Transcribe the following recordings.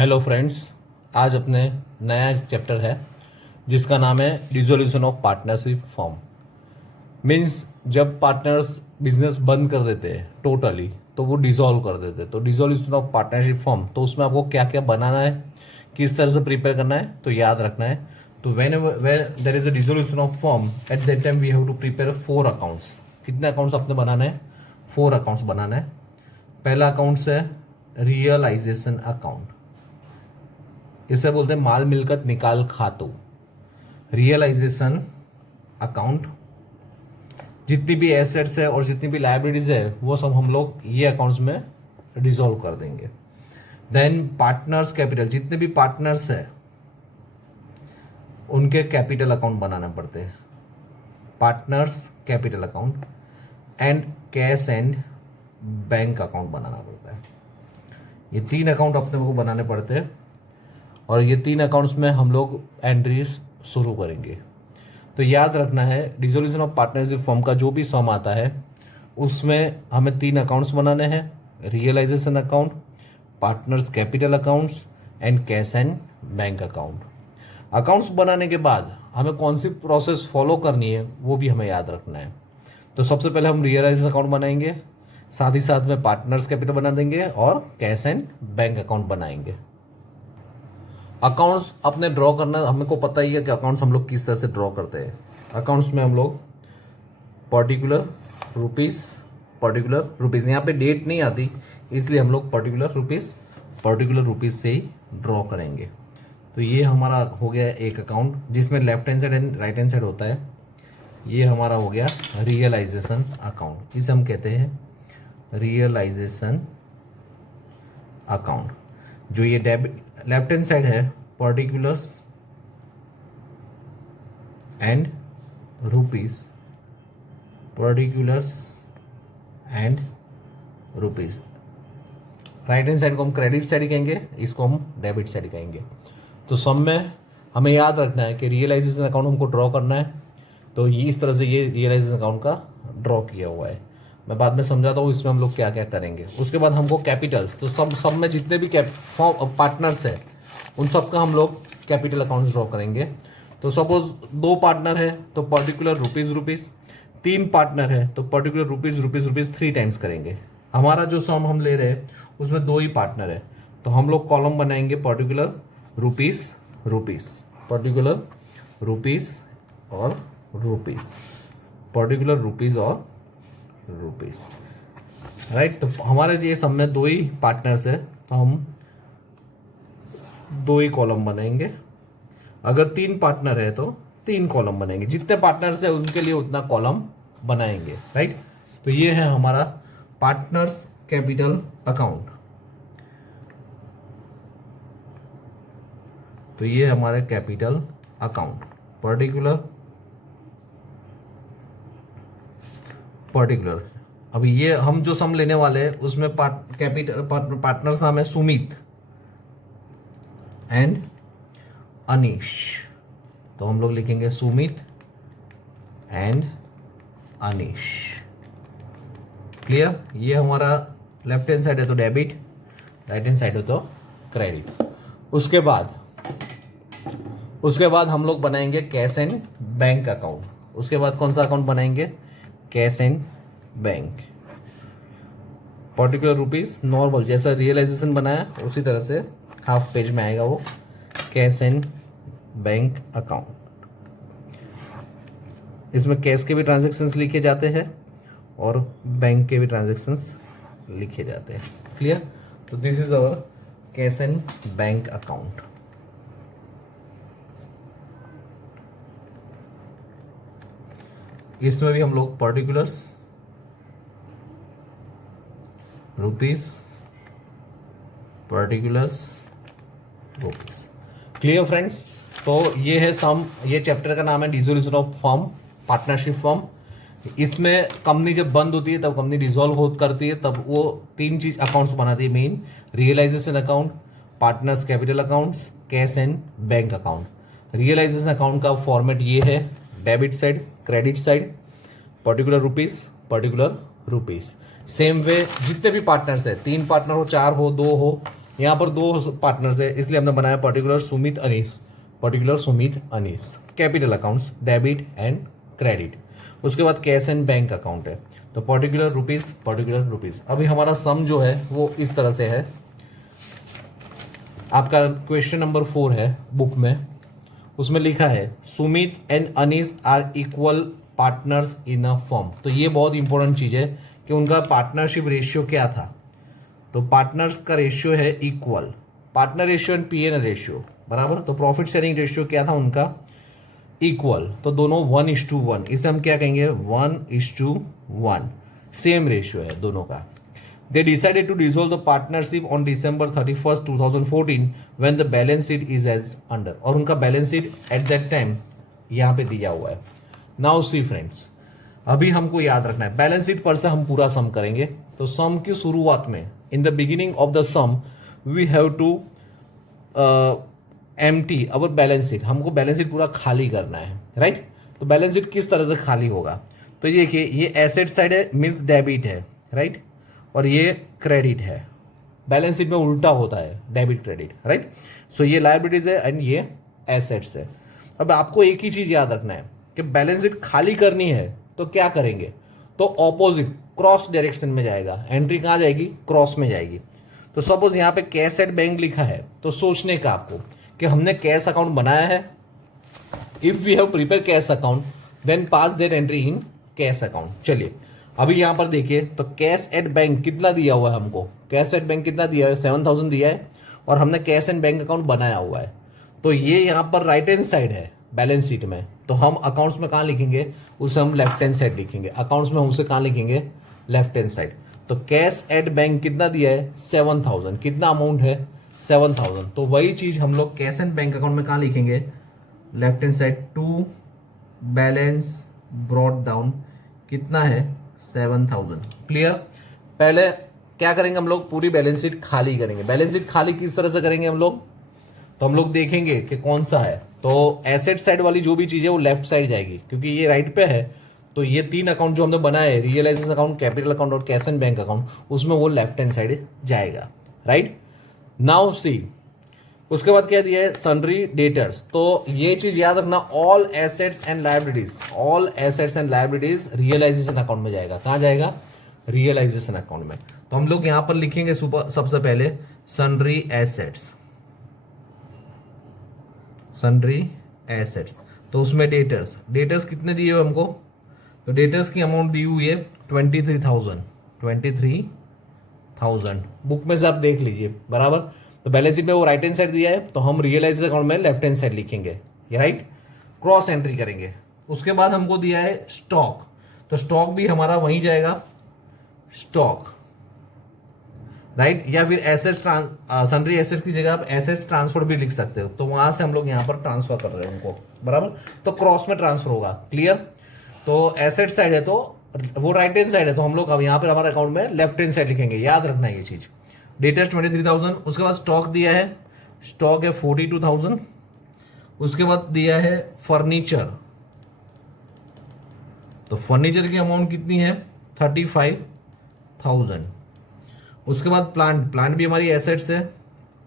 Hello friends, आज अपने नया चैप्टर है जिसका नाम है dissolution of partnership form. Means जब पार्टनर्स बिजनेस बंद कर देते हैं टोटली तो वो डिसॉल्व कर देते हैं। तो डिसोल्यूशन ऑफ पार्टनरशिप फॉर्म, तो उसमें आपको क्या क्या बनाना है, किस तरह से प्रिपेयर करना है, तो याद रखना है। तो when there is a dissolution of form at that time we have to prepare 4 accounts. कितने अकाउंट्स आपने बनाना है? 4 अकाउंट्स बनाना है। पहला अकाउंट्स है रियलाइजेशन अकाउंट। इसे बोलते हैं माल मिलकत निकाल खातों। रियलाइजेशन अकाउंट, जितनी भी एसेट्स है और जितनी भी लाइबिलिटीज है वो सब हम लोग ये अकाउंट्स में डिसॉल्व कर देंगे। देन पार्टनर्स कैपिटल, जितने भी पार्टनर्स है उनके कैपिटल अकाउंट बनाना पड़ते हैं। Partners capital account and cash and bank account बनाना पड़ता है। ये 3 अकाउंट अपने को बनाने पड़ते हैं और ये 3 अकाउंट्स में हम लोग एंट्रीज शुरू करेंगे। तो याद रखना है, डिसोल्यूशन ऑफ पार्टनरशिप फॉर्म का जो भी सम आता है उसमें हमें 3 अकाउंट्स बनाने हैं। Realisation account, partners capital accounts and cash and bank account. Accounts बनाने के बाद हमें कौन सी प्रोसेस फॉलो करनी है वो भी हमें याद रखना है। तो सबसे पहले हम रियलाइजेशन अकाउंट बनाएंगे, साथ ही साथ में पार्टनर्स कैपिटल बना देंगे और कैश एंड बैंक अकाउंट बनाएंगे। अकाउंट्स अपने ड्रॉ करना, हमको पता ही है कि अकाउंट्स हम लोग किस तरह से ड्रॉ करते हैं। अकाउंट्स में हम लोग पर्टिकुलर रुपीस, यहाँ पे डेट नहीं आती इसलिए हम लोग पर्टिकुलर रुपीस से ही ड्रॉ करेंगे। तो ये हमारा हो गया एक अकाउंट जिसमें left hand side and right hand side होता है। ये हमारा हो गया रियलाइजेशन अकाउंट, इसे हम कहते हैं रियलाइजेशन अकाउंट। जो ये डेबिट लेफ्ट हैंड साइड है particulars and rupees, right hand side को हम क्रेडिट साइड कहेंगे, इसको हम डेबिट साइड कहेंगे। तो सब में हमें याद रखना है कि रियलाइजेशन अकाउंट हमको ड्रॉ करना है। तो ये इस तरह से ये रियलाइजेशन अकाउंट का ड्रॉ किया हुआ है। मैं बाद में समझाता हूँ इसमें हम लोग क्या क्या करेंगे। उसके बाद हमको कैपिटल्स, तो सब में जितने भी पार्टनर्स है उन सब का हम लोग कैपिटल अकाउंट ड्रॉ करेंगे। तो सपोज 2 पार्टनर है तो पर्टिकुलर रुपीस, 3 पार्टनर है तो पर्टिकुलर रुपीस 3 टाइम्स करेंगे। हमारा जो सम हम ले रहे हैं उसमें 2 ही पार्टनर है तो हम लोग कॉलम बनाएंगे पर्टिकुलर रुपीस पर्टिकुलर रुपीस और रुपीस, राइट। तो हमारे ये सब में 2 ही पार्टनर्स है तो हम 2 ही कॉलम बनाएंगे। अगर 3 पार्टनर है तो 3 कॉलम बनाएंगे। जितने पार्टनर्स है उनके लिए उतना कॉलम बनाएंगे, राइट। तो ये है हमारा पार्टनर्स कैपिटल अकाउंट। तो ये हमारे कैपिटल अकाउंट पर्टिकुलर। अभी ये हम जो सम लेने वाले हैं उसमें पार्टनर्स नाम है सुमित एंड अनीश। तो हम लोग लिखेंगे सुमित एंड अनीश। क्लियर? ये हमारा लेफ्ट हैंड साइड है तो डेबिट, राइट हैंड साइड है तो क्रेडिट। उसके बाद हम लोग बनाएंगे कैश एंड बैंक अकाउंट। उसके बाद कौन सा अकाउंट बनाएंगे? Cash and bank. Particular rupees normal जैसा रियलाइजेशन बनाया उसी तरह से हाफ पेज में आएगा वो कैश एंड बैंक अकाउंट। इसमें कैश के भी ट्रांजैक्शंस लिखे जाते हैं और बैंक के भी ट्रांजैक्शंस लिखे जाते हैं। क्लियर? तो this is our cash and bank account. इसमें भी हम लोग पर्टिकुलर्स रुपीस। Clear friends? तो ये है सम, ये चैप्टर का नाम है dissolution of form, partnership form. इसमें कंपनी जब बंद होती है तब कंपनी डिसॉल्व करती है तब वो 3 चीज अकाउंट्स बनाती है main, realisation account, partners capital accounts, cash and bank account. Realisation account का फॉर्मेट ये है, debit side, credit side, particular rupees. Same way जितने भी पार्टनर्स है, 3 पार्टनर हो, 4 हो, 2 हो, यहाँ पर दो पार्टनर्स है, इसलिए हमने बनाया particular Sumit Anis, particular Sumit Anis. Capital accounts debit and credit. उसके बाद कैश एंड बैंक अकाउंट है, तो पर्टिकुलर रुपीज, पर्टिकुलर रुपीज। अभी हमारा सम जो है वो इस तरह से है, आपका क्वेश्चन नंबर 4 है बुक में, उसमें लिखा है Sumit and Anis are equal partners in a firm. तो ये बहुत इंपॉर्टेंट चीज है कि उनका पार्टनरशिप रेशियो क्या था। तो पार्टनर्स का रेशियो है equal, partner ratio and PN ratio बराबर। तो प्रॉफिट शेयरिंग रेशियो क्या था उनका, इक्वल। तो दोनों 1:1, इसे हम क्या कहेंगे 1:1, सेम रेशियो है दोनों का। They decided to dissolve the partnership on December 31st, 2014 when the balance sheet is as under। और उनका balance sheet at that time यहाँ पे दिया हुआ है। नाउ सी फ्रेंड्स, अभी हमको याद रखना है बैलेंस शीट पर से हम पूरा सम करेंगे। तो सम की शुरुआत में in the beginning of the sum we have to empty our balance sheet. हमको बैलेंस शीट पूरा खाली करना है, राइट। तो बैलेंस शीट किस तरह से खाली होगा, तो ये देखिए ये एसेट साइड है, मीन्स डेबिट है, राइट, और ये क्रेडिट है। बैलेंस शीट में उल्टा होता है, डेबिट क्रेडिट, राइट। सो ये लायबिलिटीज है एंड ये एसेट्स है। अब आपको एक ही चीज याद रखना है कि बैलेंस शीट खाली करनी है तो क्या करेंगे, तो ऑपोजिट क्रॉस डायरेक्शन में जाएगा। एंट्री कहाँ जाएगी, क्रॉस में जाएगी। तो सपोज यहाँ पे कैश एट बैंक लिखा है, तो सोचने का आपको कि हमने कैश अकाउंट बनाया है। If we have prepare cash account then pass that entry in cash account. चलिए अभी यहां पर देखिए, तो कैश एट बैंक कितना दिया हुआ है हमको, कैश एट बैंक कितना दिया है 7000 दिया है, और हमने कैश एंड बैंक अकाउंट बनाया हुआ है। तो ये यहां पर राइट हैंड साइड है बैलेंस शीट में, तो हम अकाउंट्स में कहाँ लिखेंगे, उसे हम लेफ्ट हैंड साइड लिखेंगे। अकाउंट्स में हम उसे कहाँ लिखेंगे, लेफ्ट हैंड साइड। तो कैश एट बैंक कितना दिया है 7000, कितना अमाउंट है 7000। तो वही चीज हम लोग कैश एंड बैंक अकाउंट में कहाँ लिखेंगे, left hand side to balance brought down कितना है 7000। क्लियर। पहले क्या करेंगे हम लोग, पूरी बैलेंस शीट खाली करेंगे। बैलेंस शीट खाली किस तरह से करेंगे हम लोग, तो हम लोग देखेंगे कि कौन सा है। तो एसेट साइड वाली जो भी चीज है वो लेफ्ट साइड जाएगी, क्योंकि ये राइट पे है। तो ये 3 अकाउंट जो हमने बनाए, रियलाइजेशन अकाउंट, कैपिटल अकाउंट और कैश एंड बैंक अकाउंट, उसमें वो लेफ्ट हैंड साइड जाएगा, राइट। नाउ सी, उसके बाद क्या दिया है, सन्ड्री डेटर्स। तो ये चीज याद रखना, all assets and liabilities, all assets and liabilities realisation account में जाएगा। कहां जाएगा, रियलाइजेशन अकाउंट में। तो हम लोग यहां पर लिखेंगे सबसे पहले सन्ड्री एसेट्स, सन्ड्री एसेट्स। तो उसमें डेटर्स, डेटर्स कितने दिए हुए हमको, तो डेटर्स की अमाउंट दी हुई है 23,000, 23,000 बुक में से आप देख लीजिए बराबर। तो बैलेंस शीट में वो राइट हैंड साइड दिया है, तो हम रियलाइज अकाउंट में लेफ्ट हैंड साइड लिखेंगे, ये राइट, क्रॉस एंट्री करेंगे। उसके बाद हमको दिया है स्टॉक, तो स्टॉक भी हमारा वहीं जाएगा, स्टॉक, राइट। या फिर एसेट्स, सन्ड्री एसेट्स की जगह आप एसेट्स ट्रांसफर भी लिख सकते हो। तो वहां से हम लोग यहाँ पर ट्रांसफर कर रहे हैं उनको, बराबर। तो क्रॉस में ट्रांसफर होगा, क्लियर। तो एसेट साइड है तो वो राइट हैंड साइड है, तो हम लोग अब यहाँ पर हमारे अकाउंट में लेफ्ट हैंड साइड लिखेंगे, याद रखना है ये चीज। डेटर्स 23,000। उसके बाद स्टॉक दिया है, स्टॉक है 42,000। उसके बाद दिया है फर्नीचर, तो फर्नीचर की अमाउंट कितनी है 35,000। उसके बाद प्लांट, प्लांट भी हमारी एसेट्स है,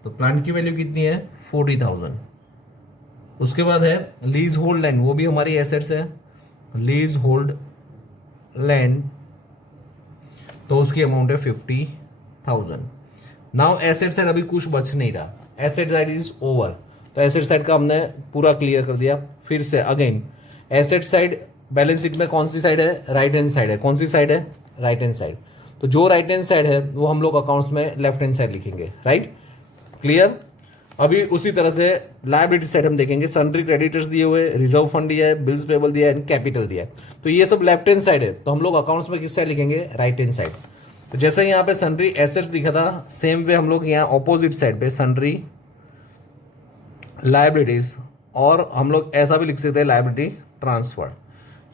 तो प्लांट की वैल्यू कितनी है 40,000। उसके बाद है लीज होल्ड लैंड, वो भी हमारी एसेट्स है, लीज होल्ड लैंड, तो उसकी अमाउंट है 50,000। नाउ एसेट साइड अभी कुछ बच नहीं रहा, एसेट साइड इज ओवर। तो एसेट साइड का हमने पूरा क्लियर कर दिया। फिर से again asset side balance sheet में कौन सी साइड है, राइट हैंड साइड है। कौन सी साइड है, राइट हैंड साइड। तो जो राइट हैंड साइड है वो हम लोग अकाउंट्स में लेफ्ट हैंड साइड लिखेंगे, राइट, क्लियर। अभी उसी तरह से लायबिलिटी साइड हम देखेंगे, सन्ड्री क्रेडिटर्स दिए हुए, रिजर्व फंड दिया है, बिल्स पेबल दिया है, कैपिटल दिया है। तो ये सब लेफ्ट हैंड साइड है, तो हम लोग अकाउंट्स में किस साइड लिखेंगे, राइट हैंड साइड। तो जैसे यहाँ पे सन्ड्री एसेट्स दिखा था, सेम वे हम लोग यहाँ ऑपोजिट साइड पे सन्ड्री लायबिलिटीज, और हम लोग ऐसा भी लिख सकते हैं लायबिलिटी ट्रांसफर।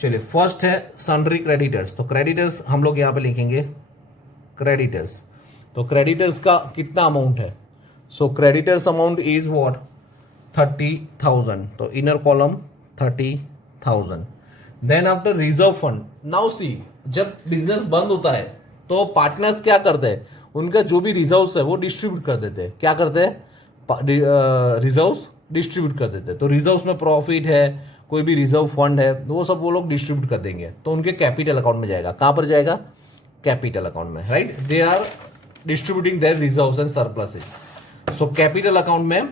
चलिए फर्स्ट है सन्ड्री क्रेडिटर्स, तो क्रेडिटर्स हम लोग यहाँ पे लिखेंगे क्रेडिटर्स। तो क्रेडिटर्स का कितना अमाउंट है, so creditors amount is what 30,000। तो inner column 30,000। Then after reserve fund, now see, जब बिजनेस बंद होता है तो पार्टनर्स क्या करते हैं, उनका जो भी रिजर्व्स है वो डिस्ट्रीब्यूट कर देते हैं। क्या करते हैं? रिजर्व्स डिस्ट्रीब्यूट कर देते हैं। तो रिजर्व्स में प्रॉफिट है, कोई भी रिजर्व फंड है, वो सब वो लोग डिस्ट्रीब्यूट कर देंगे, तो उनके कैपिटल अकाउंट में जाएगा। कहां पर जाएगा? कैपिटल अकाउंट में, right. They are distributing their reserves and surpluses. So capital account में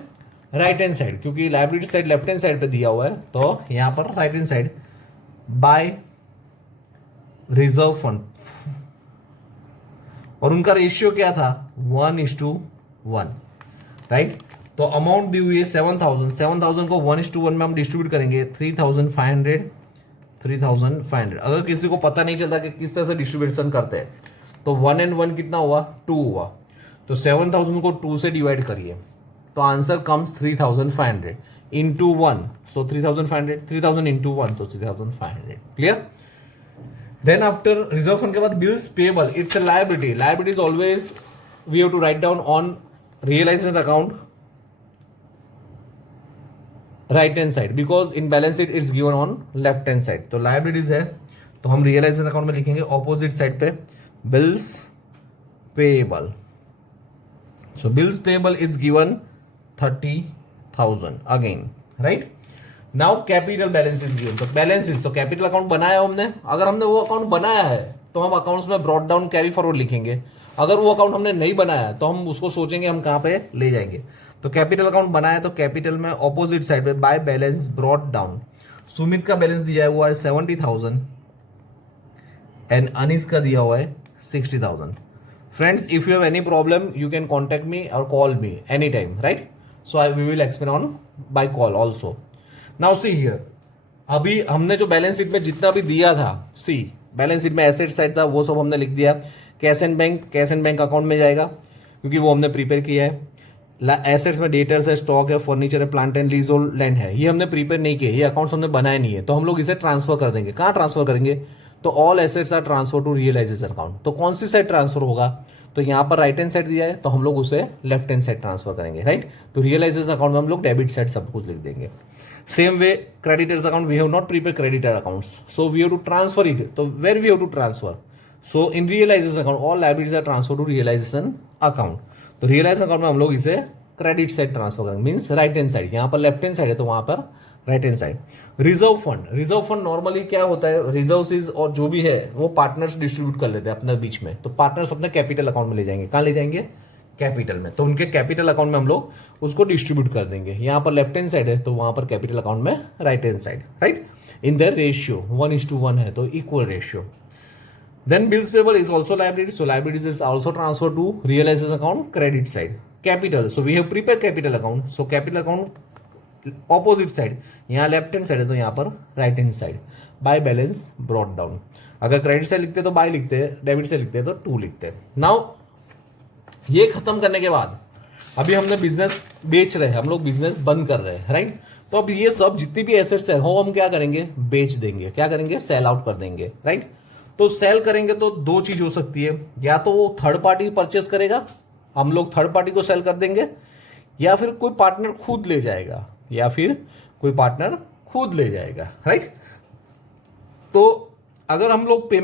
राइट हैंड साइड, क्योंकि liability side left hand side पे दिया हुआ है, तो यहां पर right hand side by reserve fund, और उनका रेशियो क्या था? 1:1, राइट। तो अमाउंट दी हुई है 7,000, 7,000 को 1:1 में हम डिस्ट्रीब्यूट करेंगे 3,500, 3,500। अगर किसी को पता नहीं चलता कि किस तरह से डिस्ट्रीब्यूशन करते हैं, तो 1 and 1 कितना हुआ? 2 हुआ। तो 7,000 को 2 से डिवाइड करिए, तो answer comes 3,500 into 1। So 3,500, 3,000 into 1, तो 3,500। Clear? Then after reserve fund के बाद bills payable, it's a liability. Liability is always we have to write down on realisation account right hand side, because in balance sheet it's given on left hand side. तो liabilities है तो हम realisation account में लिखेंगे opposite side पे bills payable. So bills payable is given 30,000 again, right. Now capital balance is given. तो balances, तो capital account बनाया हमने। अगर हमने वो अकाउंट बनाया है तो हम अकाउंट्स में ब्रॉट डाउन कैरी फॉरवर्ड लिखेंगे। अगर वो अकाउंट हमने नहीं बनाया तो हम उसको सोचेंगे हम कहां पे ले जाएंगे। तो कैपिटल अकाउंट बनाया तो कैपिटल में ऑपोजिट साइड पे by balance brought down. Sumit का बैलेंस दिया हुआ है 70,000 एंड अनिस का दिया हुआ है 60,000। Friends, if you have any problem you can contact me और call me any time, right. So I we will explain on by call also. Now see here, अभी हमने जो बैलेंस शीट में जितना भी दिया था, सी बैलेंस शीट में एसेट साइड था वो सब हमने लिख दिया। कैश एंड बैंक अकाउंट में जाएगा क्योंकि वो हमने प्रिपेयर किया है। एसेट्स में डेटर्स है, स्टॉक है, फर्नीचर है, प्लांट एंड लीजहोल्ड लैंड है, ये हमने प्रिपेयर नहीं किया, ये अकाउंट्स हमने बनाए नहीं है, तो हम लोग इसे ट्रांसफर कर देंगे। कहाँ ट्रांसफर करेंगे? तो all assets are transfer to realisation account. तो कौन सी साइड ट्रांसफर होगा? तो यहाँ पर राइट हैंड साइड दिया है तो हम लोग उसे लेफ्ट हैंड साइड ट्रांसफर करेंगे, राइट। तो रियलाइजेशन अकाउंट में हम लोग डेबिट साइड सब कुछ लिख देंगे। Same way creditors account, we have not prepare creditor accounts, so we have to transfer it. तो where we have to transfer? So in realisation account all liabilities are transfer to realisation account. तो realisation account में हम लोग इसे credit side transfer करेंगे, means right hand side. यहाँ पर left hand side है तो वहां पर right hand side. Reserve fund, reserve fund normally क्या होता है? रिजर्व इज और जो भी है वो पार्टनर्स डिस्ट्रीब्यूट कर लेते हैं अपने बीच में। तो पार्टनर्स अपने कैपिटल अकाउंट में ले जाएंगे। कहाँ ले जाएंगे? कैपिटल में। तो उनके कैपिटल अकाउंट में हम लोग उसको डिस्ट्रीब्यूट कर देंगे। यहाँ पर लेफ्ट हैंड साइड है तो वहां पर कैपिटल अकाउंट में right hand side, right. In the ratio 1:1 है तो equal ratio. Then bills payable is also liability. So liabilities is also transferred to realization account credit side. Capital. So we have prepared capital account. So capital account opposite side. यहाँ left hand side है तो यहाँ पर right hand side by balance brought down. अगर credit से लिखते तो bye लिखते हैं, डेबिट से लिखते हैं तो 2 लिखते हैं। नाउ ये खत्म करने के बाद अभी हमने बिजनेस बेच रहे हैं, हम लोग बिजनेस बंद कर रहे हैं, राइट। तो अब ये सब जितनी भी एसेट्स है वो हम क्या करेंगे? बेच देंगे। क्या करेंगे? सेल आउट कर देंगे, राइट। तो सेल करेंगे तो 2 चीज हो सकती है, या तो वो थर्ड पार्टी परचेस करेगा, हम लोग थर्ड पार्टी को सेल कर देंगे, या फिर कोई पार्टनर खुद ले जाएगा, राइट। तो अगर हम लोग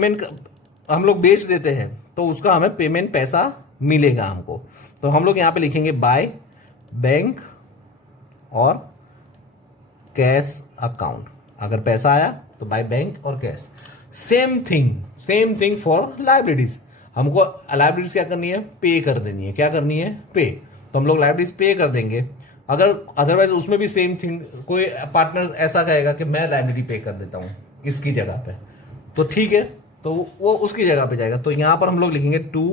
हम लोग बेच देते हैं तो उसका हमें पेमेंट पैसा मिलेगा हमको। तो हम लोग यहां पे लिखेंगे बाय बैंक और कैश अकाउंट। अगर पैसा आया तो बाय बैंक और cash. Same thing for liabilities. हमको लाइबिलिटीज क्या करनी है? पे कर देनी है। क्या करनी है? पे। तो हम लोग लाइबिलिटीज पे कर देंगे। अगर अदरवाइज उसमें भी सेम थिंग, कोई पार्टनर ऐसा कहेगा कि मैं लाइबिलिटी पे कर देता हूं इसकी जगह पे, तो ठीक है, तो वो उसकी जगह पे जाएगा। तो यहां पर हम लोग लिखेंगे टू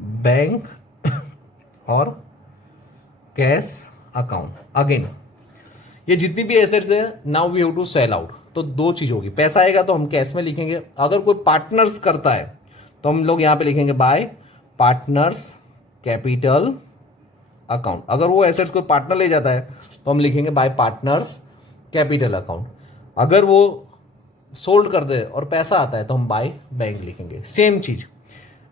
बैंक और कैश अकाउंट। अगेन ये जितनी भी एसेट्स है now we have to sell out. तो 2 चीज होगी, पैसा आएगा तो हम कैश में लिखेंगे, अगर कोई पार्टनर्स करता है तो हम लोग यहां पे लिखेंगे बाय पार्टनर्स कैपिटल अकाउंट। अगर वो एसेट्स कोई पार्टनर ले जाता है तो हम लिखेंगे बाय पार्टनर्स कैपिटल अकाउंट। अगर वो सोल्ड कर दे और पैसा आता है तो हम बाय बैंक लिखेंगे। सेम चीज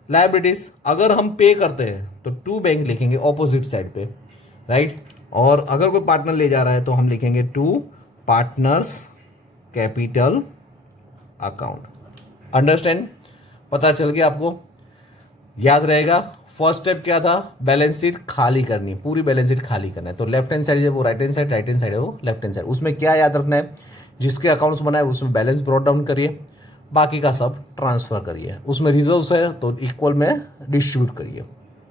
लायबिलिटीज, अगर हम पे करते हैं तो टू बैंक लिखेंगे ऑपोजिट साइड पे, राइट। और अगर कोई पार्टनर ले जा रहा है तो हम लिखेंगे to partners capital account. Understand? पता चल गया आपको? याद रहेगा फर्स्ट स्टेप क्या था, बैलेंस शीट खाली करनी, पूरी बैलेंस शीट खाली करना है। तो लेफ्ट हैंड साइड है वो right hand side, right hand side है वो लेफ्ट हैंड साइड। उसमें क्या याद रखना है, जिसके अकाउंट्स बनाए उसमें बैलेंस ब्रॉट डाउन करिए, बाकी का सब ट्रांसफर करिए। उसमें रिजर्व्स है तो इक्वल में डिस्ट्रीब्यूट करिए।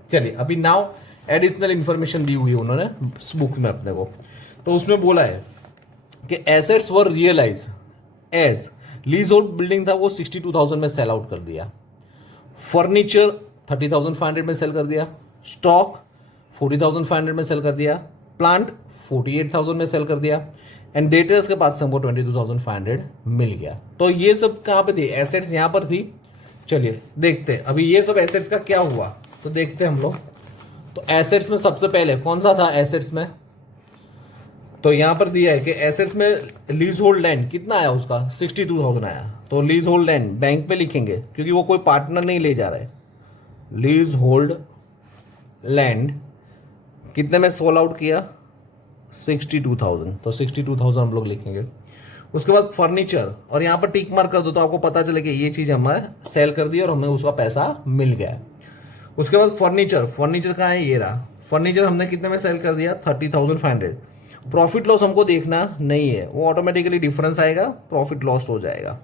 चलिए अभी नाउ एडिशनल इंफॉर्मेशन दी हुई है उन्होंने बुक में अपने को। तो उसमें बोला है कि assets were realise as lease hold building था वो 62,000 में सेल आउट कर दिया, फर्नीचर 30,500 में सेल कर दिया, स्टॉक 40,500 में सेल कर दिया, प्लांट 48,000 में सेल कर दिया, एंड डेटर्स के पास हमको 22,500 मिल गया। तो ये सब कहाँ पे थी, एसेट्स यहाँ पर थी। चलिए देखते हैं अभी ये सब एसेट्स का क्या हुआ, तो देखते हैं हम लोग। तो एसेट्स में सबसे पहले कौन सा था एसेट्स में, तो यहां पर दिया है कि एसेट्स में लीज होल्ड लैंड कितना आया उसका 62,000 आया। तो लीज होल्ड लैंड बैंक पे लिखेंगे क्योंकि वो कोई पार्टनर नहीं ले जा रहा है। लीज होल्ड लैंड कितने में सोल आउट किया 62,000, तो 62,000 हम लोग लिखेंगे। उसके बाद फर्नीचर, और यहाँ पर टिक मार्क कर दो तो आपको पता चले कि ये चीज हमें सेल कर दी और हमें उसका पैसा मिल गया। उसके बाद फर्नीचर, फर्नीचर कहाँ है, ये रहा। फर्नीचर हमने कितने में सेल कर दिया 30,500। प्रॉफिट लॉस हमको देखना नहीं है, वो ऑटोमेटिकली डिफरेंस आएगा, प्रॉफिट लॉस हो जाएगा।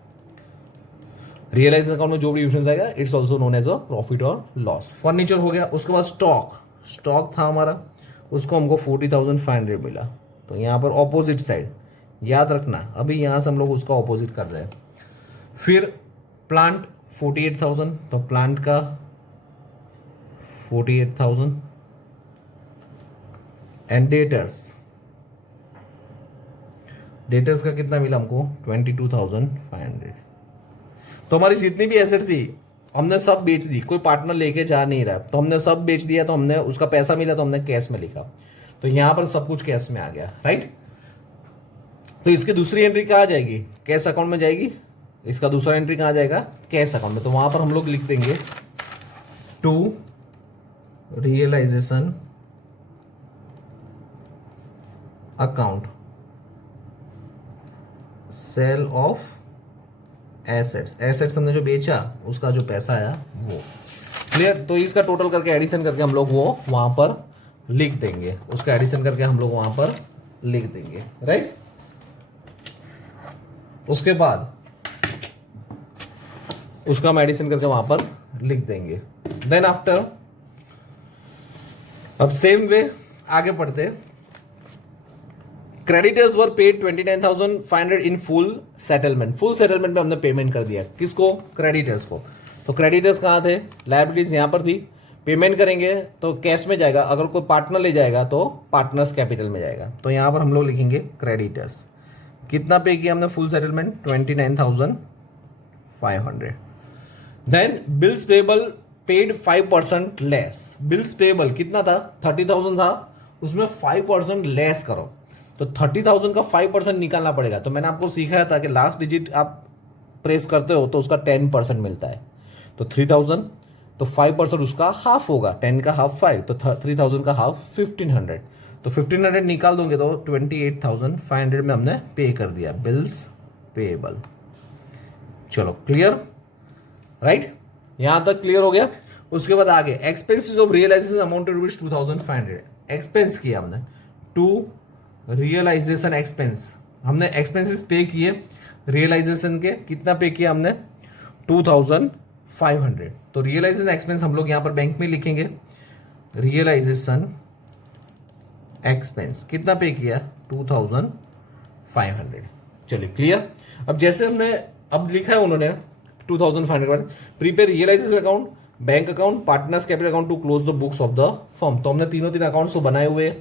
रियलाइज अकाउंट में जो भी डिफरेंस आएगा it's also known as a profit और लॉस। फर्नीचर हो गया। उसके बाद स्टॉक, स्टॉक था हमारा, उसको हमको 40,500 मिला। तो यहाँ पर ऑपोजिट साइड याद रखना, अभी यहाँ से हम लोग उसका ऑपोजिट कर रहे हैं। फिर प्लांट 48,000, तो प्लांट का 48,000 एंड डेटर्स, डेटर्स का कितना मिला हमको 22,500। तो हमारी जितनी भी एसेट्स थी हमने सब बेच दी, कोई पार्टनर लेके जा नहीं रहा, तो हमने सब बेच दिया, तो हमने उसका पैसा मिला तो हमने कैश में लिखा। तो यहां पर सब कुछ कैश में आ गया, राइट। तो इसकी दूसरी एंट्री कहाँ जाएगी, कैश अकाउंट में जाएगी। इसका दूसरा एंट्री कहाँ जाएगा, कैश अकाउंट में। तो वहां पर हम लोग लिख देंगे to realisation account sale of assets, assets हमने जो बेचा उसका जो पैसा आया वो। क्लियर। तो इसका टोटल करके एडिशन करके हम लोग वो वहां पर लिख देंगे, उसका एडिशन करके हम लोग वहां पर लिख देंगे, राइट। उसके बाद उसका हम एडिशन करके वहां पर लिख देंगे। देन आफ्टर अब सेम वे आगे पढ़ते। Creditors were paid 29,500 in full settlement, full settlement में हमने पेमेंट कर दिया, किसको, क्रेडिटर्स को। तो क्रेडिटर्स कहाँ थे, लायबिलिटीज यहां पर थी। पेमेंट करेंगे तो कैश में जाएगा, अगर कोई पार्टनर ले जाएगा तो पार्टनर्स कैपिटल में जाएगा। तो यहां पर हम लोग लिखेंगे क्रेडिटर्स, कितना पे किया हमने full settlement 29,500। Then bills payable paid 5% less, bills payable कितना था 30,000 था, उसमें 5% लेस करो। तो 30,000 का 5% निकालना पड़ेगा। तो मैंने आपको सिखाया था कि लास्ट डिजिट आप प्रेस करते हो तो उसका 10% मिलता है। तो 3,000, तो 5% उसका हाफ होगा, 10 का हाफ 5, तो 3,000 का हाफ 1,500। तो 1,500 निकाल दोगे तो 28,500 में हमने पे कर दिया, बिल्स पेएबल। चलो क्लियर, राइट, यहां तक क्लियर हो गया। उसके बाद आगे expenses of realisation amount to 2,500, expense किया हमने टू रियलाइजेशन एक्सपेंस, हमने एक्सपेंसेस पे किए रियलाइजेशन के, कितना पे किया हमने 2,500। तो रियलाइजेशन एक्सपेंस हम लोग यहां पर बैंक में लिखेंगे, रियलाइजेशन एक्सपेंस कितना पे किया 2,500। चलिए क्लियर। अब जैसे हमने अब लिखा है उन्होंने 2,500 prepare realisation account, bank account, partners capital account to close the books of the firm. तो हमने तीनों अकाउंट्स तो बनाए हुए।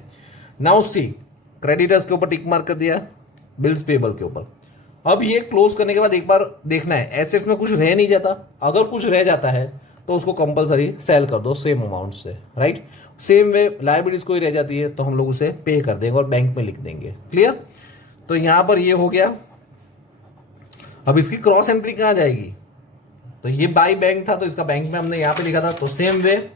नाउ सी, क्रेडिटर्स के ऊपर टिक मार्क कर दिया, बिल्स पेबल के ऊपर। अब ये क्लोज करने के बाद एक बार देखना है एसेट्स में कुछ रह नहीं जाता, अगर कुछ रह जाता है तो उसको कंपलसरी सेल कर दो सेम अमाउंट से, राइट। सेम वे लायबिलिटीज कोई रह जाती है तो हम लोग उसे पे कर देंगे और बैंक में लिख देंगे, क्लियर। तो यहां पर ये हो गया। अब इसकी क्रॉस एंट्री कहां जाएगी, तो ये बाई बैंक था तो इसका बैंक में हमने यहां पे लिखा था। तो सेम वे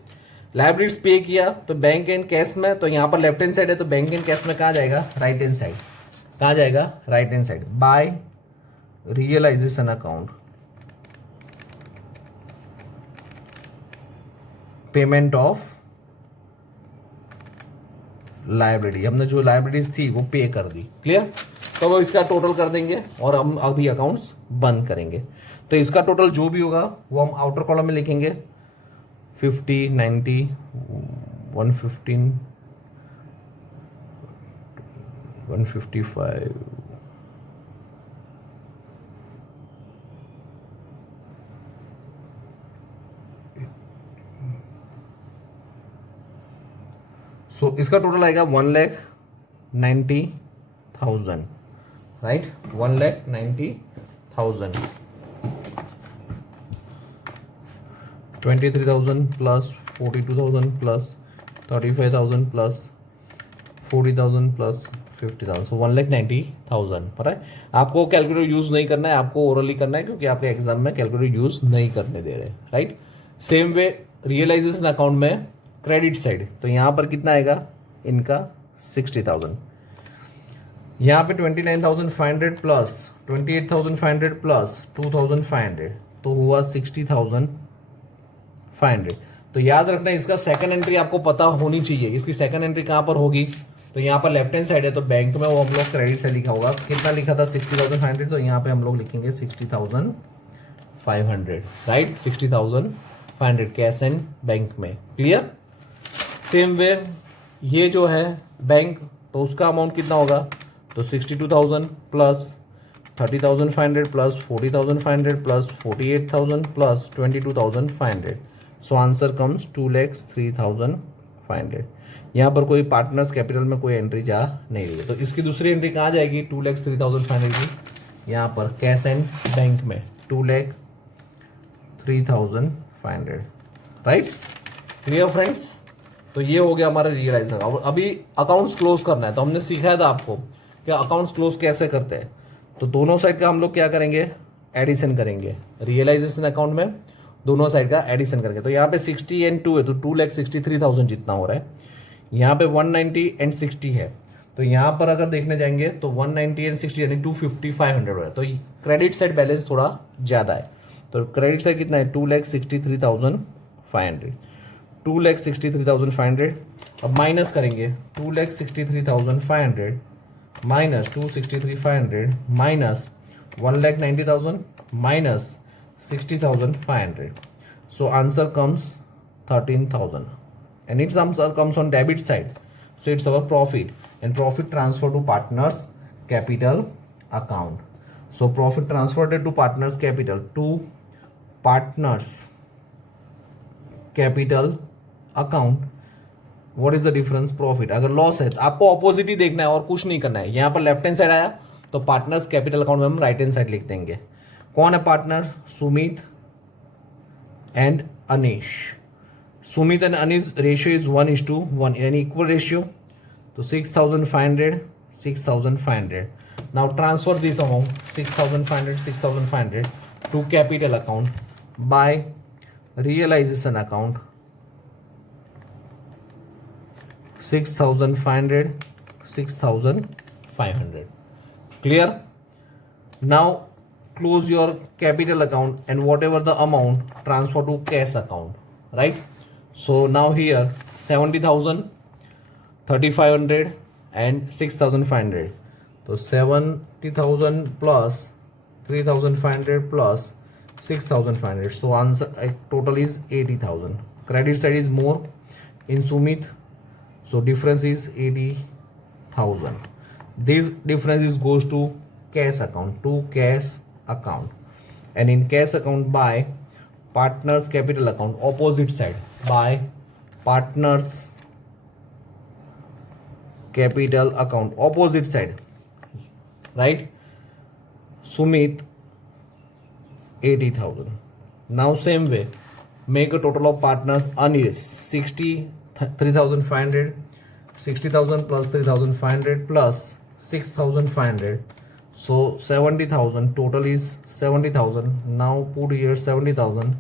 लायबिलिटीज पे किया तो बैंक एंड कैश में, तो यहां पर लेफ्ट हैंड साइड है तो बैंक एंड कैश में कहां जाएगा, राइट हैंड साइड। कहां जाएगा, right hand side, by realisation account. Payment of liability, हमने जो लाइब्रेरीज थी वो पे कर दी। क्लियर? तो वो इसका टोटल कर देंगे और हम अभी अकाउंट्स बंद करेंगे। तो इसका टोटल जो भी होगा वो हम आउटर कॉलम में लिखेंगे 50, 90, 115, 155, सो इसका टोटल आएगा 1,90,000, right? 1,90,000, 23,000 plus 42,000 plus 35,000 plus 40,000 plus 50,000, सो 1,90,000। पता है आपको कैलकुलेटर यूज नहीं करना है, आपको ओरली करना है क्योंकि आपके एग्जाम में कैलकुलेटर यूज नहीं करने दे रहे, right? Same way realisation account में क्रेडिट साइड, तो यहां पर कितना आएगा इनका 60,000, यहाँ पे 29,500 प्लस 28,500 प्लस 2,500, तो हुआ 60,500। तो याद रखना इसका सेकंड एंट्री आपको पता होनी चाहिए। इसकी सेकंड एंट्री कहाँ पर होगी? तो यहाँ पर लेफ्ट हैंड साइड है, तो बैंक में वो हम लोग क्रेडिट से लिखा होगा। कितना लिखा था? 60,500, तो यहाँ पे हम लोग लिखेंगे 60,500, राइट? 60,500 कैश एंड बैंक में। क्लियर? सेम वे ये जो है बैंक, तो उसका अमाउंट कितना होगा? तो 62,000 plus 30,500 plus 40,500 plus 48,000 plus 22,500, so answer comes 2,03,500। यहाँ पर कोई पार्टनर्स कैपिटल में कोई एंट्री जा नहीं रही है, तो इसकी दूसरी एंट्री कहाँ जाएगी 2,03,500 की? यहाँ पर कैश एंड बैंक में 2,03,500, राइट? Clear friends? तो ये हो गया हमारा रियलाइज। अभी अकाउंट्स क्लोज करना है, तो हमने सिखाया था आपको कि अकाउंट्स क्लोज कैसे करते हैं। तो दोनों साइड का हम लोग क्या करेंगे? एडिशन करेंगे। रियलाइजेशन अकाउंट में दोनों साइड का एडिशन करेंगे। तो यहाँ पे 60 एंड 2 है, तो 2,63,000 जितना हो रहा है। यहाँ पे 190 एंड 60 है, तो यहाँ पर अगर देखने जाएंगे तो 190 एंड 60 यानी 250,500 हो रहा है। तो क्रेडिट साइड बैलेंस थोड़ा ज़्यादा है, तो क्रेडिट साइड कितना है? 2,63,500, 2,63,500। अब माइनस करेंगे 2,63,500 minus 263,500 minus 1,90,000 minus 60,500, so answer comes 13,000 and its answer comes on debit side, so it's our profit and profit transfer to partners capital account. So profit transferred to partners capital to partners capital account. What is the difference? Profit। अगर loss है तो आपको opposite ही देखना है और कुछ नहीं करना है। यहाँ पर लेफ्ट हैंड साइड आया तो पार्टनर्स कैपिटल अकाउंट में हम राइट हैंड साइड लिख देंगे। कौन है partner? Sumit and Anish. Sumit and Anish ratio is 1:1 यानी इक्वल रेशियो। तो 6,500 6,500। Now transfer this amount 6,500 to capital account by realisation account 6,500 clear? Now close your capital account and whatever the amount transfer to cash account, right? So now here 70,000 3,500 and 6,500, so 70,000 plus 3,500 plus 6,500, so answer total is 80,000. Credit side is more in Sumit, so difference is 80,000. This difference is goes to cash account, and in cash account by partners capital account opposite side by partners capital account opposite side, right? Sumit 80,000. Now same way make a total of partners Anish 63,500, 60,000 plus 3,500 plus 6,500, so 70,000. Total is 70,000. Now put here 70,000,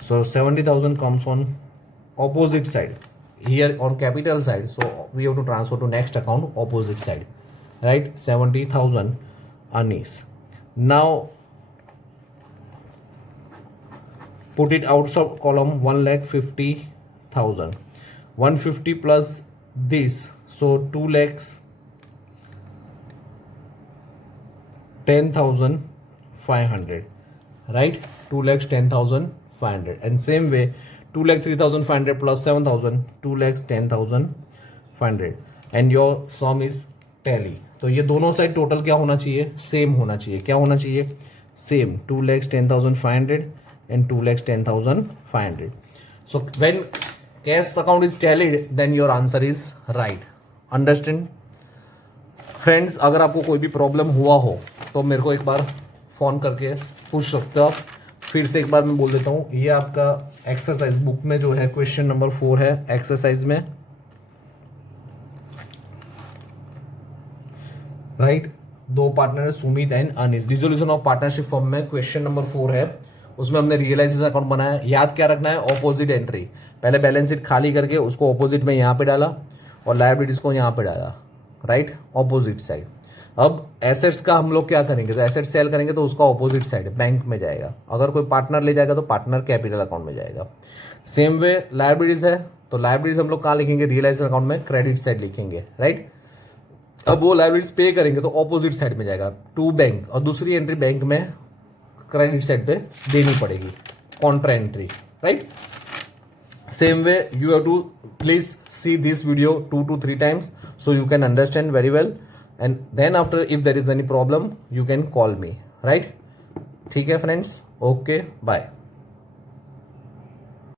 so 70,000 comes on opposite side here on capital side, so we have to transfer to next account opposite side, right? 70,000 Anish. Now Put it outside column 1,50,000. 150 plus this, so 2,10,500, right? 2,10,500. And same way 2,03,500 plus 7,000, 2,10,500. And your sum is tally. तो ये दोनों side total क्या होना चाहिए? Same होना चाहिए. क्या होना चाहिए? Same. 2,10,500 and 2,10,500. So when cash account is tallied, then your answer is right. Understand? Friends, अगर आपको कोई भी प्रॉब्लम हुआ हो तो मेरे को एक बार फ़ोन करके पूछ सकते हो आप. फिर से एक बार मैं बोल देता हूँ, ये आपका एक्सरसाइज बुक में जो है क्वेश्चन नंबर 4 है. एक्सरसाइज में राइट, दो पार्टनर है Sumit and Anis. Dissolution of partnership form में क्वेश्चन नंबर 4 है. उसमें हमने रियलाइजेशन अकाउंट बनाया. याद क्या रखना है? Opposite entry. पहले बैलेंस शीट खाली करके उसको ऑपोजिट में यहाँ पे डाला और लायबिलिटीज को यहाँ पे डाला. Right, opposite side. अब एसेट्स का हम लोग क्या करेंगे? तो एसेट सेल करेंगे तो उसका ऑपोजिट साइड बैंक में जाएगा. अगर कोई पार्टनर ले जाएगा तो पार्टनर कैपिटल अकाउंट में जाएगा. सेम वे लायबिलिटीज है तो लायबिलिटीज हम लोग कहाँ लिखेंगे? रियलाइजेशन अकाउंट में क्रेडिट साइड लिखेंगे. राइट, अब वो लायबिलिटीज पे करेंगे तो ऑपोजिट साइड में जाएगा टू बैंक, और दूसरी एंट्री बैंक में क्रेडिट साइड पे देनी पड़ेगी, Contra entry. Right, same way you have to please see this video 2 to 3 times so you can understand very well, and then after if there is any problem you can call me. Right, ठीक है friends, okay bye.